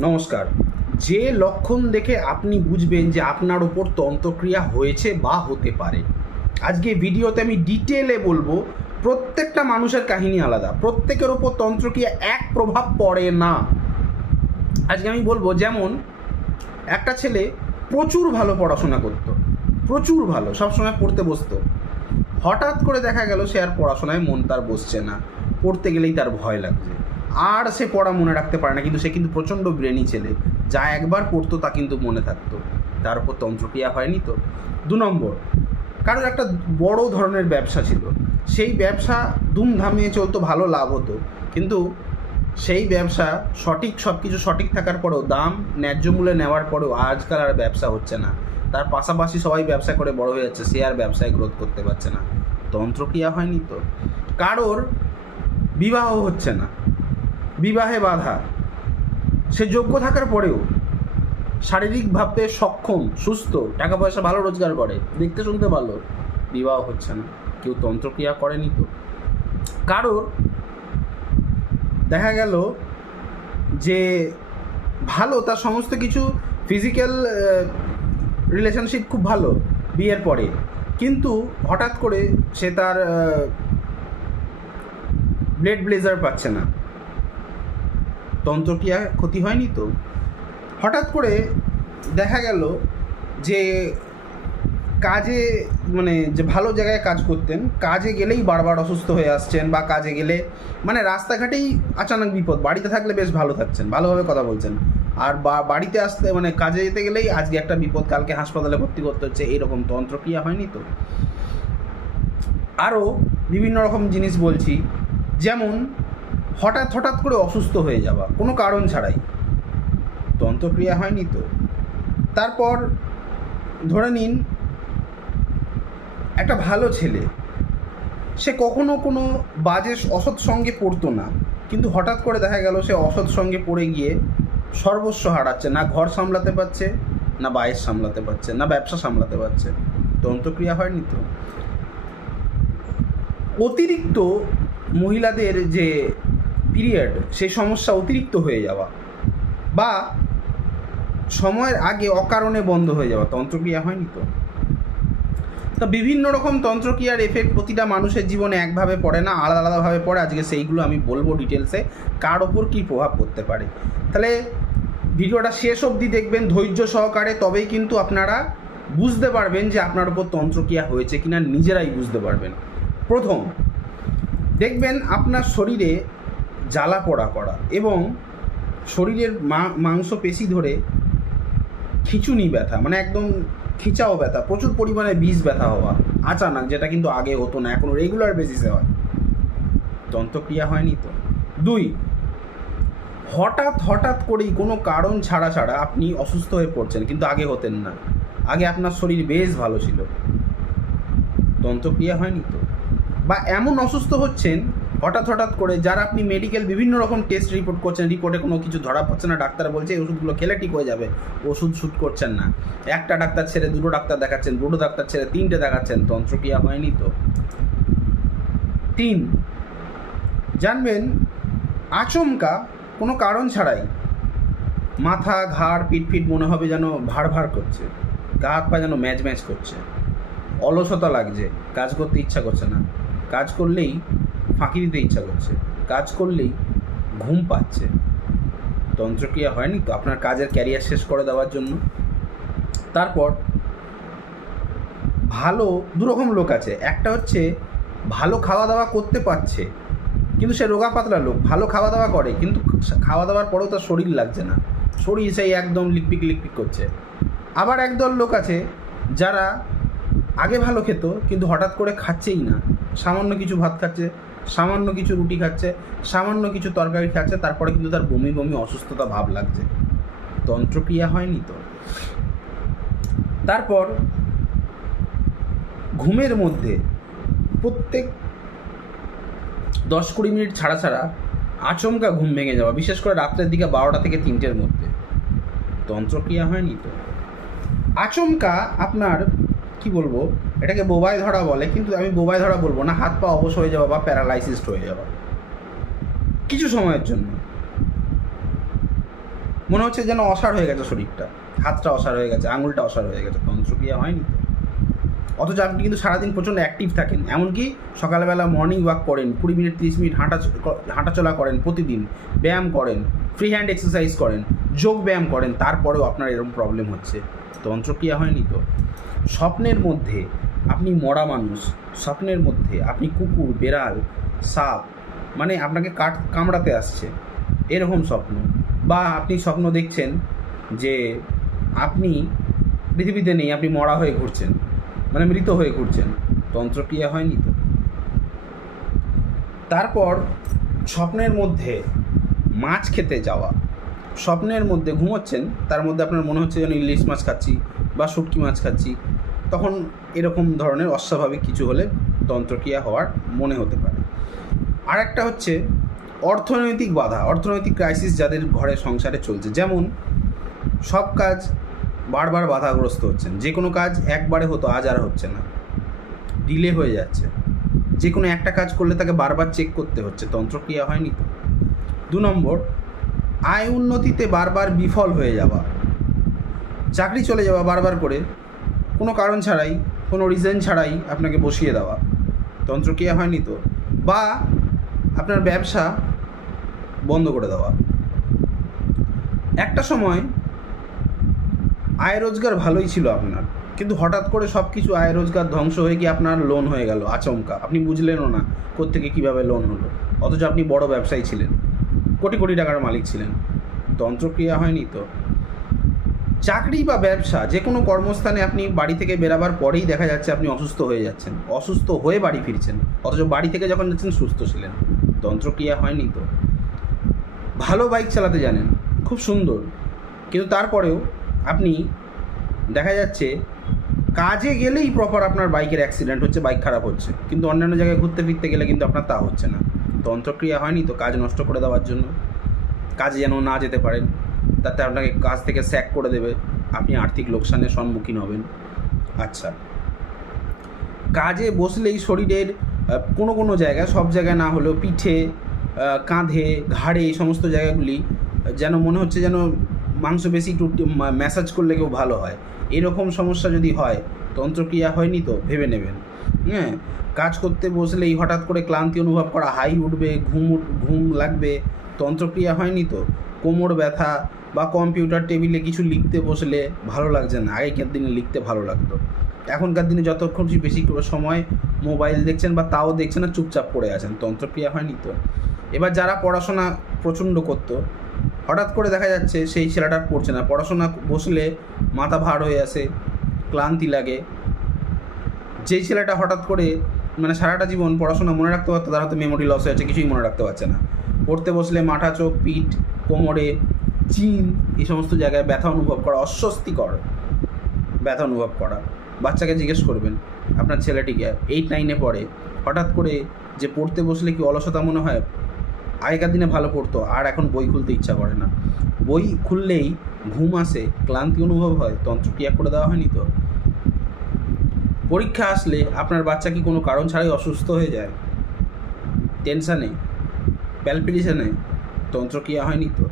নমস্কার। যে লক্ষণ দেখে আপনি বুঝবেন যে আপনার ওপর তন্ত্রক্রিয়া হয়েছে বা হতে পারে, আজকে ভিডিওতে আমি ডিটেলে বলবো। প্রত্যেকটা মানুষের কাহিনী আলাদা, প্রত্যেকের ওপর তন্ত্রক্রিয়া এক প্রভাব পড়ে না। আজকে আমি বলবো, যেমন একটা ছেলে প্রচুর ভালো পড়াশোনা করতো, প্রচুর ভালো, সবসময় পড়তে বসতো। হঠাৎ করে দেখা গেল সে আর পড়াশোনায় মন তার বসছে না, পড়তে গেলেই তার ভয় লাগছে, আর সে পড়া মনে রাখতে পারে না। কিন্তু সে কিন্তু প্রচণ্ড ব্রেনি ছেলে, যা একবার পড়তো তা কিন্তু মনে থাকতো। তার উপর তন্ত্রক্রিয়া হয়নি তো? 2 নম্বর, কারোর একটা বড় ধরনের ব্যবসা ছিল, সেই ব্যবসা ধুমধামিয়ে চলতো, ভালো লাভ হতো, কিন্তু সেই ব্যবসা সঠিক সব কিছু সঠিক থাকার পরেও, দাম ন্যায্য মূল্যে নেওয়ার পরেও আজকাল আর ব্যবসা হচ্ছে না। তার পাশাপাশি সবাই ব্যবসা করে বড় হয়ে যাচ্ছে, সে আর ব্যবসায় গ্রোথ করতে পারছে না। তন্ত্রক্রিয়া হয়নি তো? কারোর বিবাহ হচ্ছে না, বিবাহে বাধা, সে যোগ্য থাকার পরেও শারীরিকভাবে সক্ষম, সুস্থ, টাকা পয়সা ভালো রোজগার করে, দেখতে শুনতে ভালো, বিবাহ হচ্ছে না। কেউ তন্ত্রক্রিয়া করেনি তো? কারোর দেখা গেল যে ভালো, তার সমস্ত কিছু ফিজিক্যাল রিলেশনশিপ খুব ভালো বিয়ের পরে, কিন্তু হঠাৎ করে সে তার ব্লেড ব্লেজার পাচ্ছে না। তন্ত্রক্রিয়া ক্ষতি হয়নি তো? হঠাৎ করে দেখা গেল যে কাজে, মানে যে ভালো জায়গায় কাজ করতেন, কাজে গেলেই বারবার অসুস্থ হয়ে আসছেন, বা কাজে গেলে মানে রাস্তাঘাটেই আচানক বিপদ। বাড়িতে থাকলে বেশ ভালো থাকছেন, ভালোভাবে কথা বলছেন, আর বাড়িতে আসতে মানে কাজে যেতে গেলেই আজকে একটা বিপদ, কালকে হাসপাতালে ভর্তি করতে হচ্ছে। এইরকম তন্ত্রক্রিয়া হয়নি তো? আরও বিভিন্ন রকম জিনিস বলছি, যেমন হঠাৎ হঠাৎ করে অসুস্থ হয়ে যাওয়া কোনো কারণ ছাড়াই, তন্ত্রক্রিয়া হয়নি তো? তারপর ধরে নিন একটা ভালো ছেলে, সে কখনো কোনো বাজে অসৎ সঙ্গে পড়তো না, কিন্তু হঠাৎ করে দেখা গেল সে অসৎ সঙ্গে পড়ে গিয়ে সর্বস্ব হারাচ্ছে, না ঘর সামলাতে পারছে, না বাইরে সামলাতে পারছে, না ব্যবসা সামলাতে পারছে। তন্ত্রক্রিয়া হয়নি তো? অতিরিক্ত মহিলাদের যে পিরিয়ড, সেই সমস্যা অতিরিক্ত হয়ে যাওয়া, বা সময়ের আগে অকারণে বন্ধ হয়ে যাওয়া, তন্ত্রক্রিয়া হয়নি তো? তো বিভিন্ন রকম তন্ত্রক্রিয়ার এফেক্ট প্রতিটা মানুষের জীবনে একভাবে পড়ে না, আলাদা আলাদাভাবে পড়ে। আজকে সেইগুলো আমি বলবো ডিটেলসে, কার ওপর কী প্রভাব পড়তে পারে। তাহলে ভিডিওটা শেষ অবধি দেখবেন ধৈর্য সহকারে, তবেই কিন্তু আপনারা বুঝতে পারবেন যে আপনার ওপর তন্ত্রক্রিয়া হয়েছে কিনা, নিজেরাই বুঝতে পারবেন। প্রথম, দেখবেন আপনার শরীরে জ্বালা পোড়া করা, এবং শরীরের মাংসপেশি ধরে খিঁচুনি ব্যথা, মানে একদম খিঁচাও ব্যথা, প্রচুর পরিমাণে বিষ ব্যথা হওয়া আচানক, যেটা কিন্তু আগে হতো না, এখন রেগুলার বেসিসে হয়। তন্ত্রক্রিয়া হয়নি তো? 2, হঠাৎ হঠাৎ করেই কোনো কারণ ছাড়া ছাড়া আপনি অসুস্থ হয়ে পড়ছেন, কিন্তু আগে হতেন না, আগে আপনার শরীর বেশ ভালো ছিল। তন্ত্রক্রিয়া হয়নি তো? বা এমন অসুস্থ হচ্ছেন হঠাৎ হঠাৎ করে, যারা আপনি মেডিকেল বিভিন্ন রকম টেস্ট রিপোর্ট করছেন, রিপোর্টে কোনো কিছু ধরা পড়ছে না, ডাক্তার বলছে এই ওষুধগুলো খেলে ঠিক হয়ে যাবে, ওষুধ শ্যুট করছেন না, একটা ডাক্তার ছেড়ে 2টো ডাক্তার দেখাচ্ছেন, 2টো ডাক্তার ছেড়ে 3টে দেখাচ্ছেন। তন্ত্রক্রিয়া হয়নি তো? 3, জানবেন আচমকা কোনো কারণ ছাড়াই মাথা, ঘাড়, পিঠ মনে হবে যেন ভার ভার করছে, গা হাত পা যেন ম্যাচ ম্যাচ করছে, অলসতা লাগছে, কাজ করতে ইচ্ছা করছে না, কাজ করলেই ফাঁকি দিতে ইচ্ছা করছে, কাজ করলেই ঘুম পাচ্ছে। তন্ত্রক্রিয়া হয়নি তো আপনার কাজের ক্যারিয়ার শেষ করে দেওয়ার জন্য? তারপর ভালো, দুরকম লোক আছে। একটা হচ্ছে ভালো খাওয়া দাওয়া করতে পারছে, কিন্তু সে রোগা পাতলা লোক, ভালো খাওয়া দাওয়া করে, কিন্তু খাওয়া দাওয়ার পরেও তার শরীর লাগছে না, শরীর সেই একদম লিকপিক লিকপিক করছে। আবার একদল লোক আছে যারা আগে ভালো খেত, কিন্তু হঠাৎ করে খাচ্ছেই না, সামান্য কিছু ভাত খাচ্ছে, সামান্য কিছু রুটি খাচ্ছে, সামান্য কিছু তরকারি খাচ্ছে, তারপরে কিন্তু তার বমি বমি অসুস্থতা ভাব লাগছে। তন্ত্রক্রিয়া হয়নি তো? তারপর ঘুমের মধ্যে প্রত্যেক 10-20 মিনিট ছাড়া ছাড়া আচমকা ঘুম ভেঙে যাওয়া, বিশেষ করে রাত্রের দিকে 12টা থেকে 3টের মধ্যে। তন্ত্রক্রিয়া হয়নি তো? আচমকা আপনার কি বলবো, এটাকে বোবায় ধরা বলে, কিন্তু আমি বোবায় ধরা বলবো না, হাত পা অবশ হয়ে যাওয়া বা প্যারালাইসিসড হয়ে যাওয়া কিছু সময়ের জন্য। মনে হচ্ছে যেন অসাড় হয়ে গেছে শরীরটা, হাতটা অসাড় হয়ে গেছে, আঙুলটা অসাড় হয়ে গেছে, তন্ত্রক্রিয়া হয়নি তো। অথচ আপনি কিন্তু সারাদিন প্রচণ্ড অ্যাক্টিভ থাকেন, এমনকি সকালবেলা মর্নিং ওয়াক করেন, 20 মিনিট 30 মিনিট হাঁটাচলা করেন প্রতিদিন, ব্যায়াম করেন, ফ্রি হ্যান্ড এক্সারসাইজ করেন, যোগ ব্যায়াম করেন, তারপরেও আপনার এরকম প্রবলেম হচ্ছে, তন্ত্রক্রিয়া হয়নি তো। স্বপ্নের মধ্যে আপনি মরা মানুষ, স্বপ্নের মধ্যে আপনি কুকুর, বেড়াল, সাপ মানে আপনাকে কামড়াতে আসছে, এরকম স্বপ্ন, বা আপনি স্বপ্ন দেখছেন যে আপনি পৃথিবীতে নেই, আপনি মরা হয়ে ঘুরছেন, মানে মৃত হয়ে ঘুরছেন, তন্ত্রক্রিয়া হয়নি তো। তারপর স্বপ্নের মধ্যে মাছ খেতে যাওয়া, স্বপ্নের মধ্যে ঘুমোচ্ছেন, তার মধ্যে আপনার মনে হচ্ছে যেন ইলিশ মাছ খাচ্ছি বা শুটকি মাছ খাচ্ছি, তখন এরকম ধরনের অস্বাভাবিক কিছু হলে তন্ত্রক্রিয়া হওয়ার মনে হতে পারে। আর একটা হচ্ছে অর্থনৈতিক বাধা, অর্থনৈতিক ক্রাইসিস যাদের ঘরে সংসারে চলছে, যেমন সব কাজ বারবার বাধাগ্রস্ত হচ্ছেন, যে কোনো কাজ একবারে হতো আজ আর হচ্ছে না, ডিলে হয়ে যাচ্ছে, যে কোনো একটা কাজ করলে তাকে বারবার চেক করতে হচ্ছে, তন্ত্রক্রিয়া হয়নি তো। 2 নম্বর, আয় উন্নতিতে বারবার বিফল হয়ে যাওয়া, চাকরি চলে যাওয়া বারবার করে, কোনো কারণ ছাড়াই, কোনো রিজন ছাড়াই আপনাকে বসিয়ে দেওয়া, তন্ত্রক্রিয়া হয়নি তো। বা আপনার ব্যবসা বন্ধ করে দেওয়া, একটা সময় আয় রোজগার ভালোই ছিল আপনার, কিন্তু হঠাৎ করে সব কিছু আয় রোজগার ধ্বংস হয়ে গিয়ে আপনার লোন হয়ে গেল আচমকা, আপনি বুঝলেনও না কোত্থেকে কীভাবে লোন হলো, অথচ আপনি বড় ব্যবসায়ী ছিলেন, কোটি কোটি টাকার মালিক ছিলেন, তন্ত্রক্রিয়া হয়নি তো। চাকরি বা ব্যবসা যে কোনো কর্মস্থানে আপনি বাড়ি থেকে বেরাবার পরেই দেখা যাচ্ছে আপনি অসুস্থ হয়ে যাচ্ছেন, অসুস্থ হয়ে বাড়ি ফিরছেন, অথচ বাড়ি থেকে যখন যাচ্ছেন সুস্থ ছিলেন, তন্ত্রক্রিয়া হয়নি তো। ভালো বাইক চালাতে জানেন, খুব সুন্দর, কিন্তু তারপরেও আপনি দেখা যাচ্ছে কাজে গেলেই প্রপার আপনার বাইকের অ্যাক্সিডেন্ট হচ্ছে, বাইক খারাপ হচ্ছে, কিন্তু অন্যান্য জায়গায় ঘুরতে ফিরতে গেলে কিন্তু আপনার তা হচ্ছে না, তন্ত্রক্রিয়া হয়নি তো। কাজ নষ্ট করে দেওয়ার জন্য, কাজে যেন না যেতে পারেন, তাতে আপনাকে কাজ থেকে স্যাক করে দেবে, আপনি আর্থিক লোকসানের সম্মুখীন হবেন। আচ্ছা, কাজে বসলেই শরীরের কোনো কোনো জায়গায়, সব জায়গায় না হলেও পিঠে, কাঁধে, ঘাড়ে, এই সমস্ত জায়গাগুলি যেন মনে হচ্ছে যেন মাংস বেশি একটু ম্যাসাজ করলে কেউ ভালো হয়, এরকম সমস্যা যদি হয়, তন্ত্রক্রিয়া হয়নি তো, ভেবে নেবেন। হ্যাঁ, কাজ করতে বসলেই হঠাৎ করে ক্লান্তি অনুভব করা, হাই উঠবে, ঘুম লাগবে, তন্ত্রক্রিয়া হয়নি তো। কোমর ব্যথা বা কম্পিউটার টেবিলে কিছু লিখতে বসলে ভালো লাগছে না, আগেকার দিনে লিখতে ভালো লাগতো, এখনকার দিনে যতক্ষণ বেশি করে সময় মোবাইল দেখছেন বা তাও দেখছেন না, চুপচাপ পড়ে আছেন, তন্ত্রক্রিয়া হয়নি তো। এবার যারা পড়াশোনা প্রচণ্ড করতো, হঠাৎ করে দেখা যাচ্ছে সেই ছেলেটা পড়ছে না, পড়াশোনা বসলে মাথা ভার হয়ে আসে, ক্লান্তি লাগে, যেই ছেলেটা হঠাৎ করে মানে সারাটা জীবন পড়াশোনা মনে রাখতে পারতো, তার হয়তো মেমোরি লস হয়েছে, কিছুই মনে রাখতে পারছে না, পড়তে বসলে মাথা, চোখ, পিঠ, কোমরে, চিন, এই সমস্ত জায়গায় ব্যথা অনুভব করা, অস্বস্তিকর ব্যথা অনুভব করা। বাচ্চাকে জিজ্ঞেস করবেন, আপনার ছেলেটিকে 8, 9-এ পড়ে, হঠাৎ করে যে পড়তে বসলে কি অলসতা মনে হয়, আগেকার দিনে ভালো পড়তো, আর এখন বই খুলতে ইচ্ছা করে না, বই খুললেই ঘুম আসে, ক্লান্তি অনুভব হয়, তন্ত্রক্রিয়া করে দেওয়া হয়নি তো। পরীক্ষা আসলে আপনার বাচ্চা কি কোনো কারণ ছাড়াই অসুস্থ হয়ে যায়, টেনশানে, প্যালপিটেশনে, তন্ত্রক্রিয়া হয়নি তো।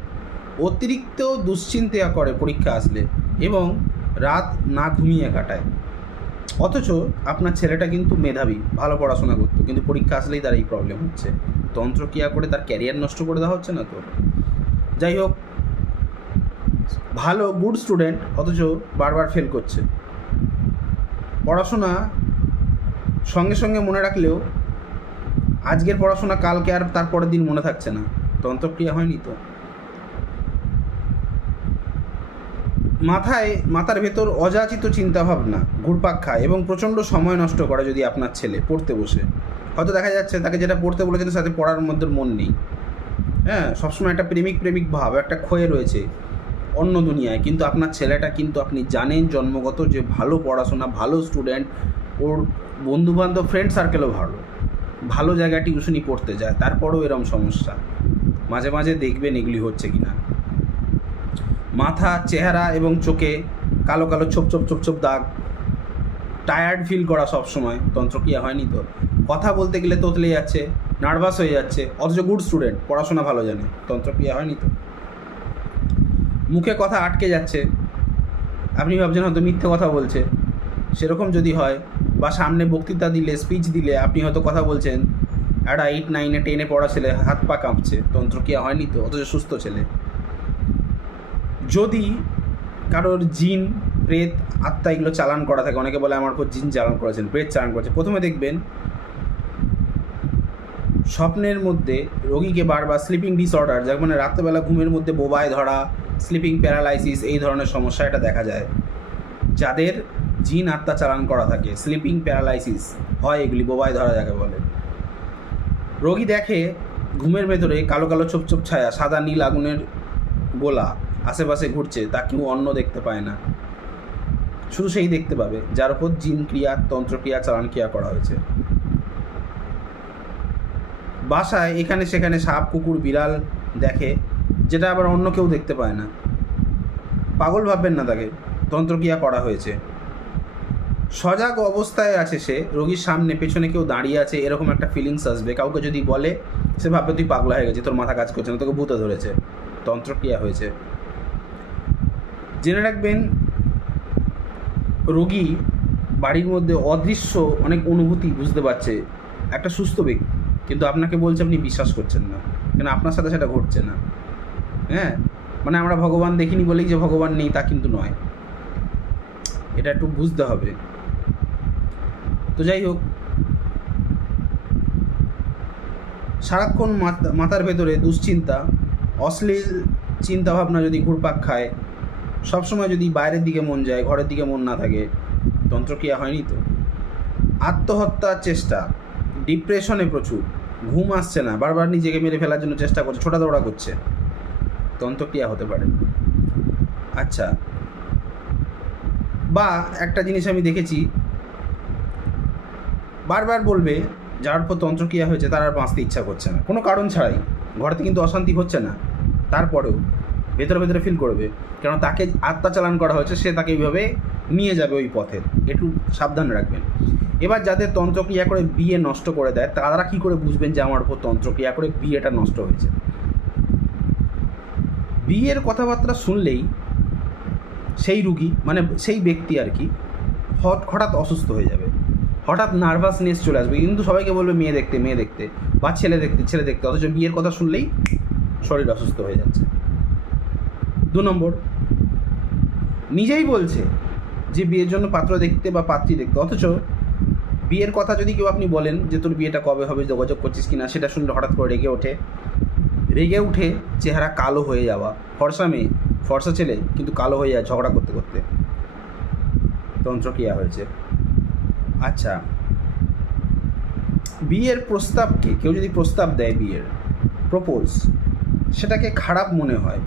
অতিরিক্ত দুশ্চিন্তা করে পরীক্ষা আসলে এবং রাত না ঘুমিয়ে কাটায়, অথচ আপনার ছেলেটা কিন্তু মেধাবী, ভালো পড়াশোনা করতো, কিন্তু পরীক্ষা আসলেই তার এই প্রবলেম হচ্ছে, তন্ত্রক্রিয়া করে তার ক্যারিয়ার নষ্ট করে দেওয়া হচ্ছে না তো। যাই হোক, ভালো গুড স্টুডেন্ট অথচ বারবার ফেল করছে, পড়াশোনা সঙ্গে সঙ্গে মনে রাখলেও আজকের পড়াশোনা কালকে আর তার পরের দিন মনে থাকছে না, তন্ত্রক্রিয়া হয়নি তো। মাথার ভেতর অযাচিত চিন্তাভাবনা ঘুরপাক খায় এবং প্রচণ্ড সময় নষ্ট করে যদি আপনার ছেলে পড়তে বসে, হয়তো দেখা যাচ্ছে তাকে যেটা পড়তে বলেছেন সাথে পড়ার মধ্যে মন নেই, হ্যাঁ, সবসময় একটা প্রেমিক ভাব, একটা ক্ষয়ে রয়েছে অন্য দুনিয়ায়, কিন্তু আপনার ছেলেটা কিন্তু আপনি জানেন জন্মগত যে ভালো পড়াশোনা, ভালো স্টুডেন্ট, ওর বন্ধুবান্ধব, ফ্রেন্ড সার্কেলও ভালো জায়গায় টিউশনি পড়তে যায়, তারপরেও এরম সমস্যা, মাঝে মাঝে দেখবেন এগুলি হচ্ছে কিনা। মাথা, চেহারা এবং চোখে কালো কালো ছোপ ছোপ দাগ, টায়ার্ড ফিল করা সব সময়, তন্ত্রক্রিয়া হয়নি তো। কথা বলতে গেলে তোতলে যাচ্ছে, নার্ভাস হয়ে যাচ্ছে, অথচ গুড স্টুডেন্ট, পড়াশোনা ভালো জানে, তন্ত্রক্রিয়া হয়নি তো। মুখে কথা আটকে যাচ্ছে, আপনি ভাবছেন হয়তো মিথ্যে কথা বলছে, সেরকম যদি হয়, বা সামনে বক্তৃতা দিলে, স্পিচ দিলে আপনি হয়তো কথা বলছেন, একটা 8, 9, 10 পড়া ছেলে হাত পা কাঁপছে, তন্ত্রক্রিয়া হয়নি তো, অথচ সুস্থ ছেলে। যদি কারোর জিন, প্রেত, আত্মা এগুলো চালান করা থাকে, অনেকে বলে আমার উপর জিন চালান করেছেন, প্রেত চালান করেছে, প্রথমে দেখবেন স্বপ্নের মধ্যে রোগীকে বারবার স্লিপিং ডিসঅর্ডার, যার মানে রাত্রেবেলা ঘুমের মধ্যে বোবায় ধরা, স্লিপিং প্যারালাইসিস, এই ধরনের সমস্যা এটা দেখা যায়। যাদের জিন আত্মা চালান করা থাকে, স্লিপিং প্যারালাইসিস হয়, এগুলি বোবায় ধরা যাকে বলে। রোগী দেখে ঘুমের ভেতরে কালো কালো ছোপ ছোপ ছায়া, সাদা নীল আগুনের গোলা আশেপাশে ঘুরছে, তা কেউ অন্য দেখতে পায় না, শুধু সেই দেখতে পাবে যার উপর জিন ক্রিয়া, তন্ত্রক্রিয়া, চালান ক্রিয়া করা হয়েছে। বাসায় এখানে সেখানে সাপ, কুকুর, বিড়াল দেখে, যেটা আবার অন্য কেউ দেখতে পায় না, পাগল ভাববেন না, তাকে তন্ত্রক্রিয়া করা হয়েছে। সজাগ অবস্থায় আছে সে, রোগীর সামনে পেছনে কেউ দাঁড়িয়ে আছে, এরকম একটা ফিলিংস আসবে। কাউকে যদি বলে, সে ভাববে তুই পাগলা হয়ে গেছিস, তোর মাথা কাজ করছে না, তোকে ভূতে ধরেছে, তন্ত্রক্রিয়া হয়েছে। জেনে রাখবেন, রোগী বাড়ির মধ্যে অদৃশ্য অনেক অনুভূতি বুঝতে পারছে, একটা সুস্থ ব্যক্তি, কিন্তু আপনাকে বলছে, আপনি বিশ্বাস করছেন না, কেন আপনার সাথে সেটা ঘটছে না। হ্যাঁ, মানে আমরা ভগবান দেখিনি বলেই যে ভগবান নেই তা কিন্তু নয়, এটা একটু বুঝতে হবে। তো যাই হোক, সারাক্ষণ মাথার ভেতরে দুশ্চিন্তা, অশ্লীল চিন্তাভাবনা যদি ঘুরপাক খায়, সবসময় যদি বাইরের দিকে মন যায়, ঘরের দিকে মন না থাকে, তন্ত্রক্রিয়া হয়নি তো। আত্মহত্যার চেষ্টা, ডিপ্রেশনে প্রচুর, ঘুম আসছে না, বারবার নিজেকে মেরে ফেলার জন্য চেষ্টা করছে, ছোটা দৌড়া করছে, তন্ত্রক্রিয়া হতে পারে। আচ্ছা, বা একটা জিনিস আমি দেখেছি, বারবার বলবে যার উপর তন্ত্রক্রিয়া হয়েছে তার আর বাঁচতে ইচ্ছা করছে না, কোনো কারণ ছাড়াই, ঘরেতে কিন্তু অশান্তি হচ্ছে না, তারপরেও ভেতরে ভেতরে ফিল করবে, কারণ তাকে আত্মা চালান করা হয়েছে, সে তাকে এইভাবে নিয়ে যাবে ওই পথে, একটু সাবধান রাখবেন। এবার যাদের তন্ত্রক্রিয়া করে বিয়ে নষ্ট করে দেয়, তারা কি করে বুঝবেন যে আমার উপর তন্ত্রক্রিয়া করে বিয়েটা নষ্ট হয়েছে? বিয়ের কথাবার্তা শুনলেই সেই রুগী, মানে সেই ব্যক্তি আর কি, হঠাৎ অসুস্থ হয়ে যাবে, হঠাৎ নার্ভাসনেস চলে আসবে, কিন্তু সবাইকে বলবে মেয়ে দেখতে, মেয়ে দেখতে, বা ছেলে দেখতে, ছেলে দেখতে, অথচ বিয়ের কথা শুনলেই শরীর অসুস্থ হয়ে যাচ্ছে। 2 নম্বর, নিজেই বলছে যে বিয়ের জন্য পাত্র দেখতে বা পাত্রী দেখতে, অথচ বিয়ের কথা যদি কেউ আপনি বলেন যে তোর বিয়েটা কবে হবে, যোগাযোগ করছিস কি না, সেটা শুনলে হঠাৎ করে রেগে উঠে চেহারা কালো হয়ে যাওয়া, ফর্সা মেয়ে, ফর্সা ছেলে কিন্তু কালো হয়ে যায় ঝগড়া করতে করতে, তন্ত্রক্রিয়া হয়েছে। আচ্ছা, বিয়ের প্রস্তাবকে কেউ যদি প্রস্তাব দেয়, বিয়ের প্রপোজ, সেটাকে খারাপ মনে হয়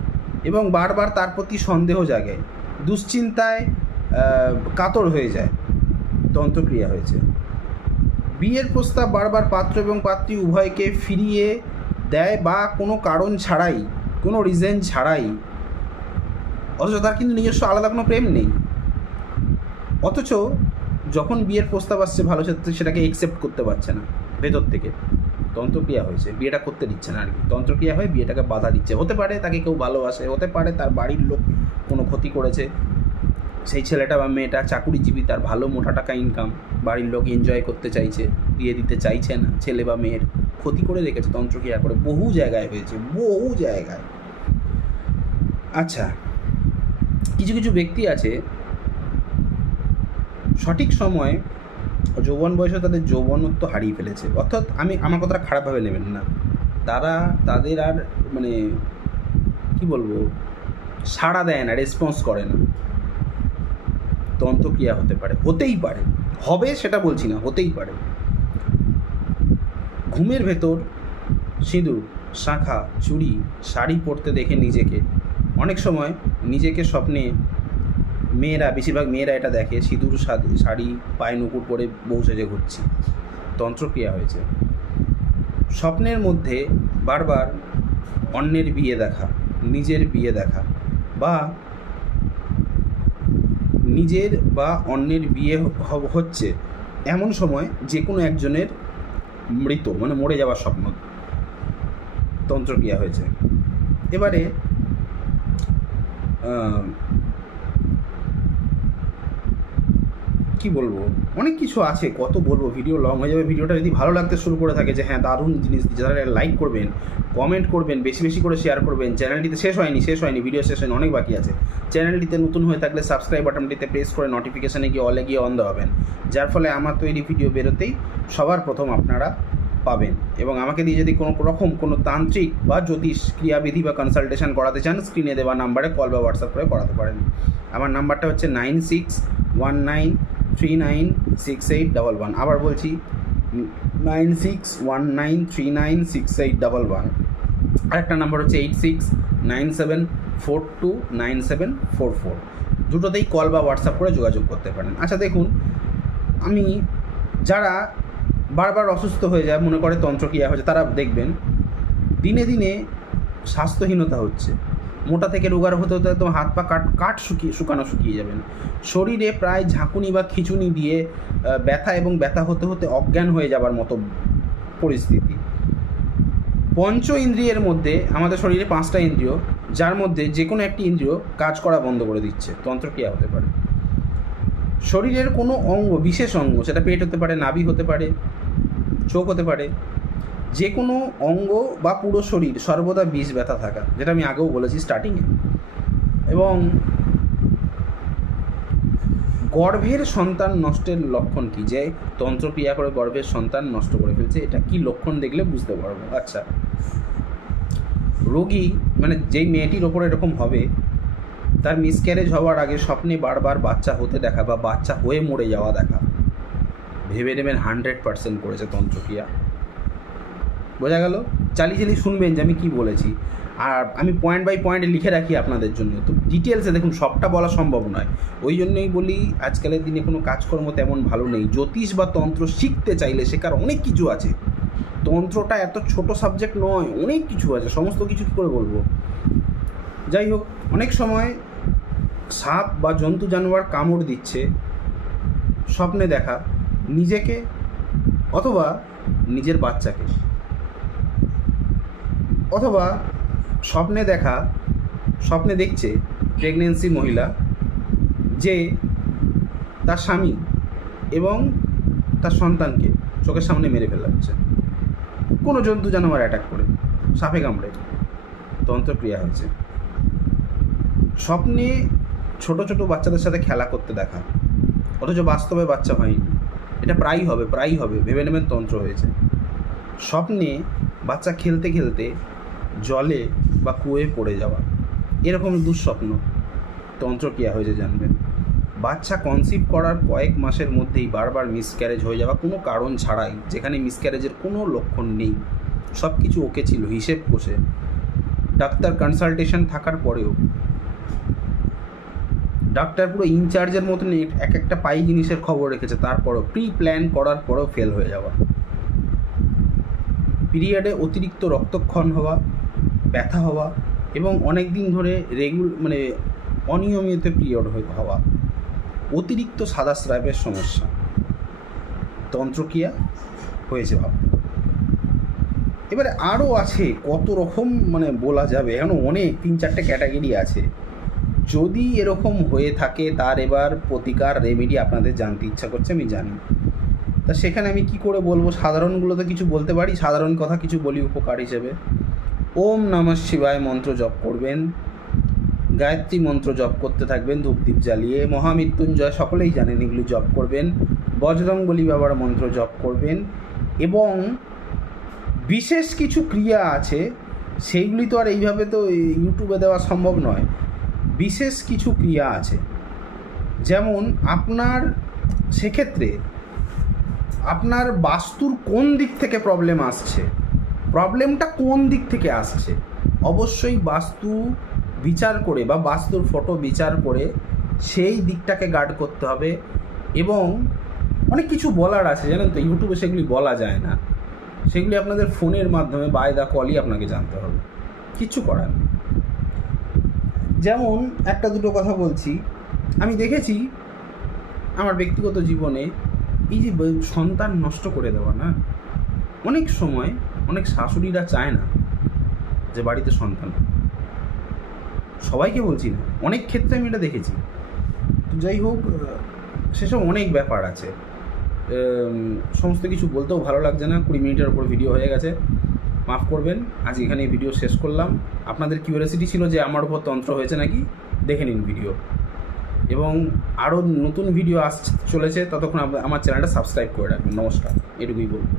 এবং বারবার তার প্রতি সন্দেহ জাগে, দুশ্চিন্তায় কাতর হয়ে যায়, তন্ত্রক্রিয়া হয়েছে। বিয়ের প্রস্তাব বারবার পাত্র এবং পাত্রী উভয়কে ফিরিয়ে দেয়, বা কোনো কারণ ছাড়াই, কোনো রিজন ছাড়াই, অথচ তার কিন্তু নিজস্ব আলাদা কোনো প্রেম নেই, অথচ যখন বিয়ের প্রস্তাব আসছে ভালো, সেটাকে অ্যাকসেপ্ট করতে পারছে না ভেতর থেকে, তন্ত্রক্রিয়া হয়েছে, বিয়েটা করতে দিচ্ছে না আর কি, তন্ত্রক্রিয়া হয়ে বিয়েটাকে বাধা দিচ্ছে। হতে পারে তাকে কেউ ভালোবাসে, হতে পারে তার বাড়ির লোক কোনো ক্ষতি করেছে, সেই ছেলেটা বা মেয়েটা চাকুরিজীবী, তার ভালো মোটা টাকা ইনকাম, বাড়ির লোক এনজয় করতে চাইছে, বিয়ে দিতে চাইছে না, ছেলে বা মেয়ের ক্ষতি করে রেখেছে তন্ত্রক্রিয়া করে, বহু জায়গায় হয়েছে, বহু জায়গায়। আচ্ছা, কিছু কিছু ব্যক্তি আছে সঠিক সময় যৌবন বয়সে তাদের যৌবনত্ব হারিয়ে ফেলেছে, অর্থাৎ আমার কথাটা খারাপভাবে নেবেন না, তাদের আর মানে কি বলবো, সাড়া দেয় না, রেসপন্স করে না, তন্ত্রক্রিয়া হতে পারে, হতেই পারে, হবে সেটা বলছি না, হতেই পারে। ঘুমের ভেতর সিঁদুর, শাঁখা, চুড়ি, শাড়ি পরতে দেখে নিজেকে, অনেক সময় নিজেকে স্বপ্নে, মেয়েরা, বেশিরভাগ মেয়েরা এটা দেখে, সিঁদুর, শাড়ি, পায়ে নুপুর পরে বউ সেজে ঘুরছি, তন্ত্রক্রিয়া হয়েছে। স্বপ্নের মধ্যে বারবার অন্যের বিয়ে দেখা, নিজের বিয়ে দেখা, বা নিজের বা অন্যের বিয়ে হচ্ছে এমন সময় যে কোনো একজনের মৃত, মানে মরে যাওয়ার স্বপ্ন, তন্ত্রক্রিয়া হয়েছে। এবারে কি বলবো, অনেক কিছু আছে, কত বলবো, ভিডিও লং হয়ে যাবে। ভিডিওটা যদি ভালো লাগতে শুরু করে থাকে যে হ্যাঁ দারুণ জিনিস, যারা লাইক করবেন, কমেন্ট করবেন, বেশি বেশি করে শেয়ার করবেন। চ্যানেলটিতে শেষ হয়নি, ভিডিও শেষ হয়নি, অনেক বাকি আছে। চ্যানেলটিতে নতুন হয়ে থাকলে সাবস্ক্রাইব বাটনটিতে প্রেস করে নোটিফিকেশানে গিয়ে অলে গিয়ে অন দেওয়াবেন, যার ফলে আমার তৈরি ভিডিও বেরোতেই সবার প্রথম আপনারা পাবেন। এবং আমাকে দিয়ে যদি কোনো তান্ত্রিক বা জ্যোতিষ ক্রিয়াবিধি বা কনসালটেশন করাতে চান, স্ক্রিনে দেওয়া নাম্বারে কল বা হোয়াটসঅ্যাপ করে করাতে পারেন। আমার নাম্বারটা হচ্ছে 9619396811। আবার বলছি 9619396811। আরেকটা নাম্বার হচ্ছে 8697429744। দুটোতেই কল বা হোয়াটসঅ্যাপ করে যোগাযোগ করতে পারেন। আচ্ছা দেখুন, আমি যারা বারবার অসুস্থ হয়ে যায়, মনে করে তন্ত্রক্রিয়া হয়েছে, তারা দেখবেন দিনে দিনে স্বাস্থ্যহীনতা হচ্ছে। মোটা থেকে রোগার হতে হতে একদম হাত পা শুকিয়ে যাবেন। শরীরে প্রায় ঝাঁকুনি বা খিঁচুনি দিয়ে ব্যথা হতে হতে অজ্ঞান হয়ে যাবার মতো পরিস্থিতি। পঞ্চ ইন্দ্রিয়ের মধ্যে আমাদের শরীরে 5টা ইন্দ্রিয়, যার মধ্যে যে কোনো একটি ইন্দ্রিয় কাজ করা বন্ধ করে দিচ্ছে, তন্ত্রক্রিয়া হতে পারে। শরীরের কোনো অঙ্গ, বিশেষ অঙ্গ, সেটা পেট হতে পারে, নাভি হতে পারে, চোখ হতে পারে, যে কোনো অঙ্গ বা পুরো শরীর সর্বদা বিষ ব্যথা থাকা, যেটা আমি আগেও বলেছি স্টার্টিংয়ে। এবং গর্ভের সন্তান নষ্টের লক্ষণ কী, যে তন্ত্রক্রিয়া করে গর্ভের সন্তান নষ্ট করে ফেলছে, এটা কি লক্ষণ দেখলে বুঝতে পারবো। আচ্ছা, রোগী মানে যেই মেয়েটির ওপরে এরকম হবে, তার মিসক্যারেজ হওয়ার আগে স্বপ্নে বারবার বাচ্চা হতে দেখা বা বাচ্চা হয়ে মরে যাওয়া দেখা, ভেবে নেবেন 100% করেছে তন্ত্রক্রিয়া। বোঝা গেল? চালিয়ে শুনবেন যে আমি কী বলেছি। আর আমি পয়েন্ট বাই পয়েন্ট লিখে রাখি আপনাদের জন্য, তো ডিটেলসে দেখুন, সবটা বলা সম্ভব নয়। ওই জন্যই বলি আজকালের দিনে কোনো কাজকর্ম তেমন ভালো নেই। জ্যোতিষ বা তন্ত্র শিখতে চাইলে শেখার অনেক কিছু আছে। তন্ত্রটা এত ছোট সাবজেক্ট নয়, অনেক কিছু আছে, সমস্ত কিছু কী করে বলবো। যাই হোক, অনেক সময় সাপ বা জন্তু জানোয়ার কামড় দিচ্ছে, স্বপ্নে দেখা নিজেকে অথবা নিজের বাচ্চাকে, অথবা স্বপ্নে দেখছে প্রেগনেন্সি মহিলা যে তার স্বামী এবং তার সন্তানকে চোখের সামনে মেরে ফেলা হচ্ছে, কোনো জন্তু জানোয়ার অ্যাটাক করে, সাপে কামড়ে, তন্ত্রক্রিয়া হয়েছে। স্বপ্নে ছোট ছোট বাচ্চাদের সাথে খেলা করতে দেখা, অথচ বাস্তবে বাচ্চা হয়নি, এটা প্রায়ই হবে, ভেবে নেবেন তন্ত্র হয়েছে। স্বপ্নে বাচ্চা খেলতে খেলতে জলে বা কুয়োয় পড়ে যাওয়া, এরকম দুঃস্বপ্ন, তন্ত্রক্রিয়া হয়েছে জানবেন। বাচ্চা কনসিভ করার কয়েক মাসের মধ্যেই বারবার মিসক্যারেজ হয়ে যাওয়া, কোনো কারণ ছাড়াই, যেখানে মিসক্যারেজের কোনো লক্ষণ নেই, সব কিছু ওকে ছিল, হিসেব কষে, ডাক্তার কনসালটেশন থাকার পরেও, ডাক্তার পুরো ইনচার্জের মতন একটা পাই জিনিসের খবর রেখেছে, তারপরও প্রি প্ল্যান করার পরেও ফেল হয়ে যাওয়া, পিরিয়ডে অতিরিক্ত রক্তক্ষরণ হওয়া, ব্যথা হওয়া, এবং অনেক দিন ধরে অনিয়মিত পিরিয়ড হওয়া, অতিরিক্ত সাদা স্রাবের সমস্যা, তন্ত্রক্রিয়া হয়েছে ভাবতে। এবারে আরও আছে কত রকম, বলা যাবে, এখন অনেক 3-4টে ক্যাটাগরি আছে। যদি এরকম হয়ে থাকে, তার এবার প্রতিকার রেমেডি আপনাদের জানতে ইচ্ছা করছে, আমি জানি। তা সেখানে আমি কি করে বলবো, সাধারণগুলো তো কিছু বলতে পারি, সাধারণ কথা কিছু বলি উপকার হিসেবে। ওম নমঃ শিবায় মন্ত্র জপ করবেন, গায়ত্রী মন্ত্র জপ করতে থাকবেন ধূপদীপ জ্বালিয়ে, মহামৃত্যুঞ্জয় সকলেই জানেন, এগুলি জপ করবেন, বজরংবলী বাবার মন্ত্র জপ করবেন। এবং বিশেষ কিছু ক্রিয়া আছে, সেইগুলি তো আর এইভাবে তো ইউটিউবে দেওয়া সম্ভব নয়। বিশেষ কিছু ক্রিয়া আছে, যেমন সেক্ষেত্রে আপনার বাস্তুর কোন দিক থেকে প্রবলেমটা কোন দিক থেকে আসছে, অবশ্যই বাস্তু বিচার করে বা বাস্তুর ফটো বিচার করে সেই দিকটাকে গার্ড করতে হবে। এবং অনেক কিছু বলার আছে জানেন তো, ইউটিউবে সেগুলি বলা যায় না, সেগুলি আপনাদের ফোনের মাধ্যমে বাই দা কলই আপনাকে জানতে হবে, কিচ্ছু করার নেই। যেমন একটা দুটো কথা বলছি, আমি দেখেছি আমার ব্যক্তিগত জীবনে, এই যে সন্তান নষ্ট করে দেওয়া না, অনেক সময় অনেক শাশুড়িরা চায় না যে বাড়িতে সবাইকে বলছি না, অনেক ক্ষেত্রে আমি এটা দেখেছি। তো যাই হোক, সেসব অনেক ব্যাপার আছে, সমস্ত কিছু বলতেও ভালো লাগছে না। 20 মিনিটের ওপর ভিডিও হয়ে গেছে, মাফ করবেন। আজ এখানে ভিডিও শেষ করলাম। আপনাদের কিউরিয়াসিটি ছিল যে আমার উপর তন্ত্র হয়েছে নাকি, দেখে নিন ভিডিও। এবং আরও নতুন ভিডিও চলেছে, ততক্ষণ আমার চ্যানেলটা সাবস্ক্রাইব করে রাখবেন। নমস্কার, এটুকুই বলবো।